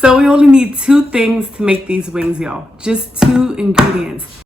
So we only need 2 things to make these wings, y'all. Just 2 ingredients.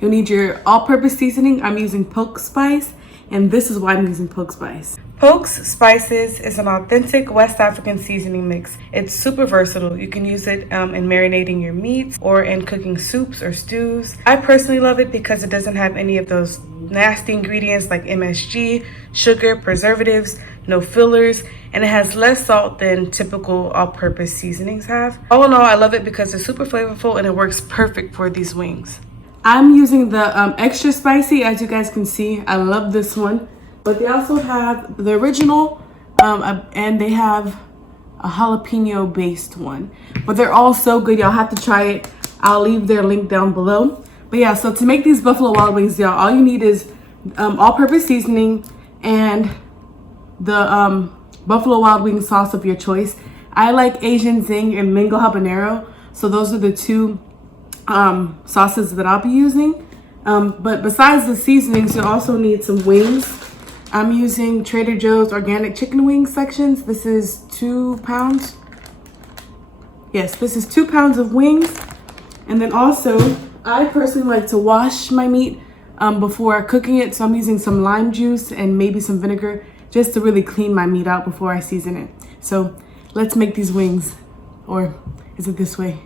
You'll need your all-purpose seasoning. I'm using poke spice, and this is why I'm using poke spice. Poke's Spices is an authentic West African seasoning mix. It's super versatile. You can use it in marinating your meats or in cooking soups or stews. I personally love it because it doesn't have any of those nasty ingredients like MSG, sugar, preservatives, no fillers, and it has less salt than typical all-purpose seasonings have. All in all, I love it because it's super flavorful and it works perfect for these wings. I'm using the extra spicy, as you guys can see. I love this one. But they also have the original and they have a jalapeno based one. But they're all so good. Y'all have to try it. I'll leave their link down below. But yeah, so to make these Buffalo Wild Wings, y'all, all you need is all-purpose seasoning and the Buffalo Wild Wing sauce of your choice. I like Asian Zing and mango habanero. So those are the 2 sauces that I'll be using. But besides the seasonings, you'll also need some wings. I'm using Trader Joe's organic chicken wing sections. This is 2 pounds. Yes, this is 2 pounds of wings. And then also, I personally like to wash my meat before cooking it. So I'm using some lime juice and maybe some vinegar just to really clean my meat out before I season it. So let's make these wings. Or is it this way?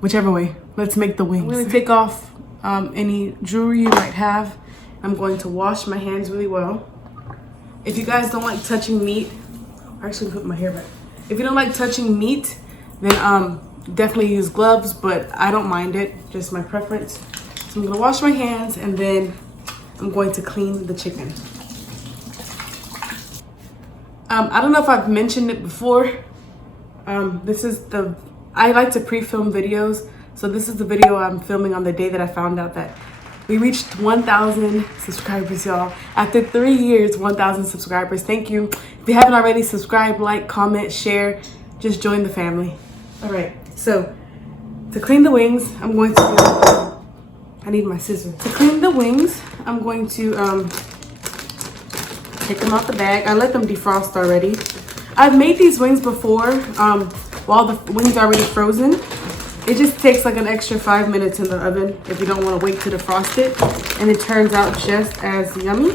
Whichever way. Let's make the wings. I'm going to take off any jewelry you might have. I'm going to wash my hands really well. If you guys don't like touching meat, actually put my hair back. If you don't like touching meat, then definitely use gloves, but I don't mind it, just my preference. So I'm gonna wash my hands and then I'm going to clean the chicken. I don't know if I've mentioned it before. I like to pre-film videos. So this is the video I'm filming on the day that I found out that we reached 1,000 subscribers, y'all. After 3 years, 1,000 subscribers. Thank you. If you haven't already, subscribe, like, comment, share. Just join the family. All right, so to clean the wings, I'm going to, I need my scissors. To clean the wings, I'm going to take them out the bag. I let them defrost already. I've made these wings before while the wings are already frozen. It just takes like an extra 5 minutes in the oven if you don't want to wait to defrost it. And it turns out just as yummy.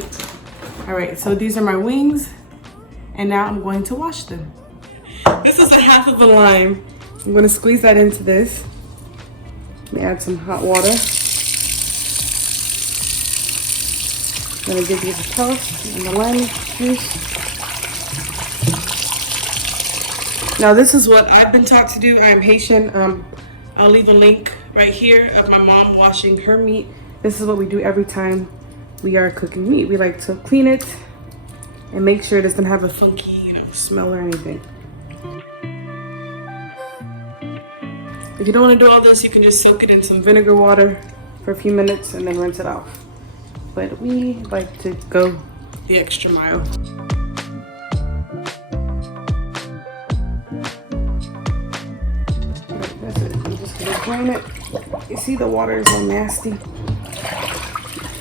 All right, so these are my wings. And now I'm going to wash them. This is a half of a lime. I'm going to squeeze that into this. Let me add some hot water. I'm going to give you the toss and the lime juice. Now this is what I've been taught to do. I am Haitian. I'll leave a link right here of my mom washing her meat. This is what we do every time we are cooking meat. We like to clean it and make sure it doesn't have a funky, smell or anything. If you don't want to do all this, you can just soak it in some vinegar water for a few minutes and then rinse it off. But we like to go the extra mile. That's it. I'm just gonna drain it. You see the water is all nasty.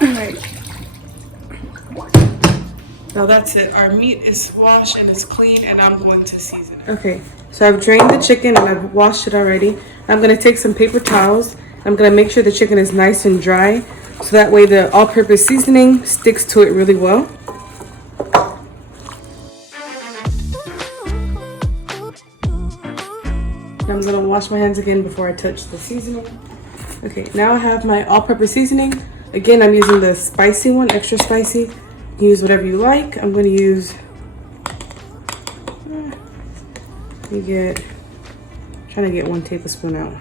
Alright. Now that's it. Our meat is washed and it's clean and I'm going to season it. Okay, so I've drained the chicken and I've washed it already. I'm gonna take some paper towels. I'm gonna make sure the chicken is nice and dry so that way the all-purpose seasoning sticks to it really well. I'm gonna wash my hands again before I touch the seasoning. Okay, now I have my all-purpose seasoning. Again, I'm using the spicy one, extra spicy. You can use whatever you like. I'm gonna use, trying to get 1 tablespoon out.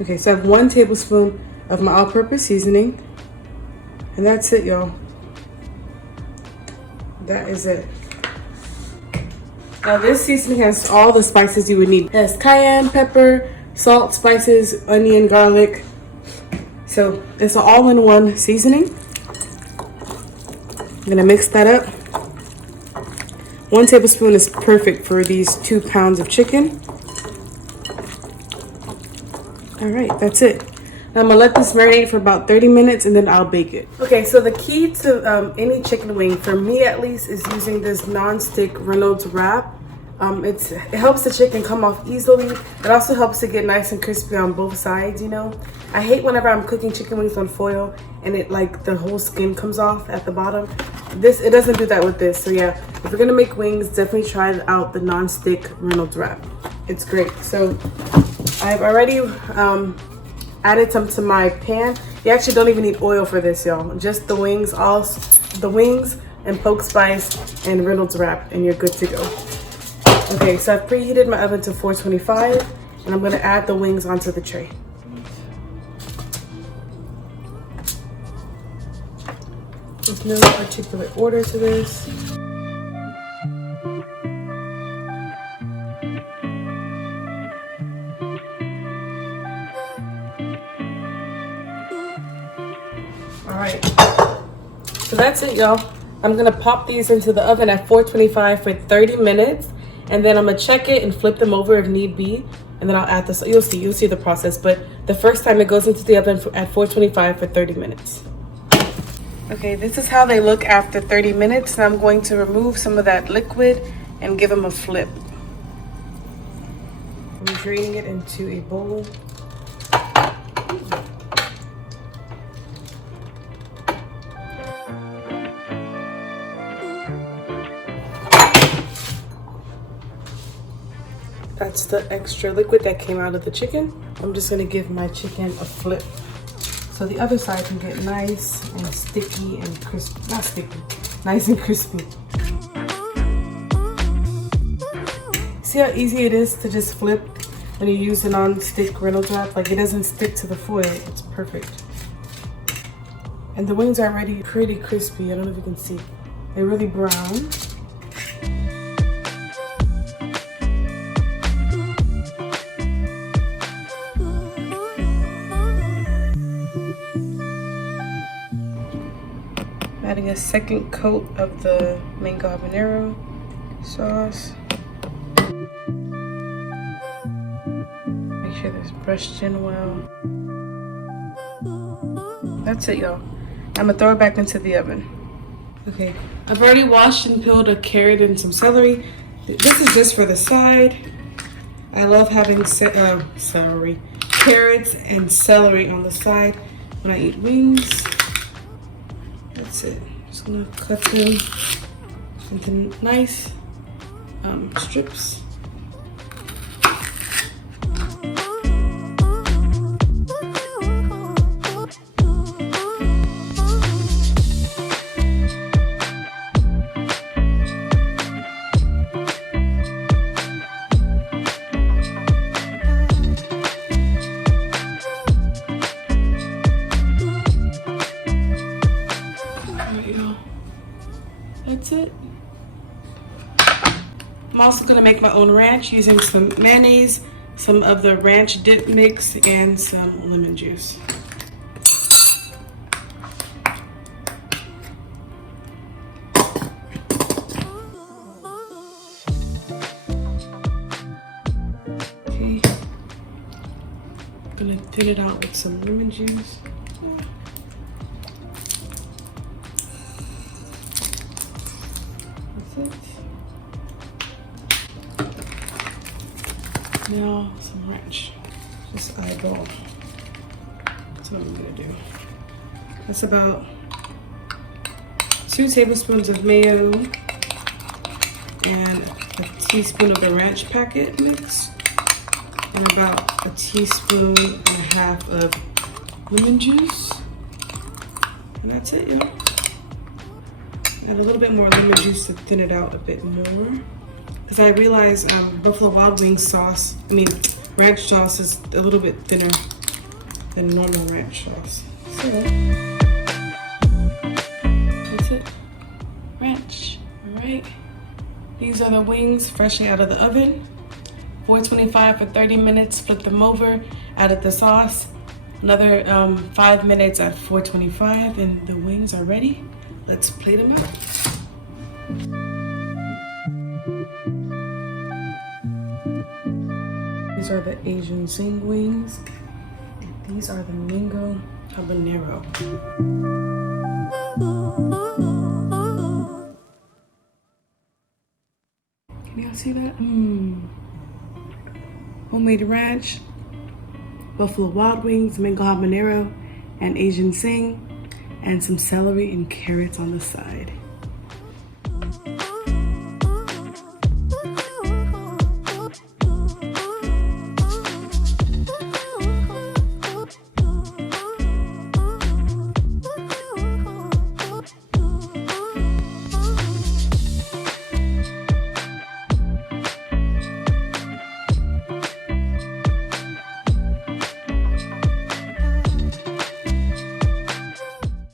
Okay, so I have 1 tablespoon of my all-purpose seasoning. And that's it, y'all. That is it. Now this seasoning has all the spices you would need. It has cayenne, pepper, salt, spices, onion, garlic. So it's an all-in-one seasoning. I'm gonna mix that up. 1 tablespoon is perfect for these 2 pounds of chicken. All right, that's it. I'm gonna let this marinate for about 30 minutes and then I'll bake it. Okay, so the key to any chicken wing, for me at least, is using this non-stick Reynolds wrap. It helps the chicken come off easily. It also helps to get nice and crispy on both sides, you know. I hate whenever I'm cooking chicken wings on foil and it like the whole skin comes off at the bottom. It doesn't do that with this. So yeah, if you're gonna make wings, definitely try out the non-stick Reynolds wrap. It's great. So I've already added some to my pan. You actually don't even need oil for this, y'all. Just the wings, and poke spice and Reynolds wrap, and you're good to go. Okay, so I've preheated my oven to 425, and I'm gonna add the wings onto the tray. There's no particular order to this. All right, so that's it, y'all. I'm gonna pop these into the oven at 425 for 30 minutes. And then I'm gonna check it and flip them over if need be. And then I'll add this, you'll see the process. But the first time it goes into the oven at 425 for 30 minutes. Okay, this is how they look after 30 minutes. And I'm going to remove some of that liquid and give them a flip. I'm draining it into a bowl. That's the extra liquid that came out of the chicken. I'm just gonna give my chicken a flip so the other side can get nice and sticky and crispy. Not sticky, nice and crispy. See how easy it is to just flip when you use a non-stick Reynolds wrap? Like, it doesn't stick to the foil, it's perfect. And the wings are already pretty crispy. I don't know if you can see. They're really brown. Adding a second coat of the mango habanero sauce. Make sure this brushed in well. That's it, y'all. I'm gonna throw it back into the oven. Okay, I've already washed and peeled a carrot and some celery. This is just for the side. I love having carrots and celery on the side when I eat wings. That's it. Just gonna cut them into nice strips. That's it. I'm also gonna make my own ranch using some mayonnaise, some of the ranch dip mix, and some lemon juice. Okay, gonna thin it out with some lemon juice. Now some ranch, just eyeball. That's what I'm gonna do. That's about 2 tablespoons of mayo and a teaspoon of the ranch packet mix, and about a teaspoon and a half of lemon juice. And that's it, y'all. Add a little bit more lemon juice to thin it out a bit more. Because I realize Buffalo Wild Wings ranch sauce is a little bit thinner than normal ranch sauce. So, that's it. Ranch, all right. These are the wings freshly out of the oven. 425 for 30 minutes, flip them over, added the sauce. Another 5 minutes at 425 and the wings are ready. Let's plate them out. These are the Asian zing wings. These are the mango habanero. Can y'all see that? Homemade ranch, buffalo wild wings, mango habanero, and Asian zing, and some celery and carrots on the side.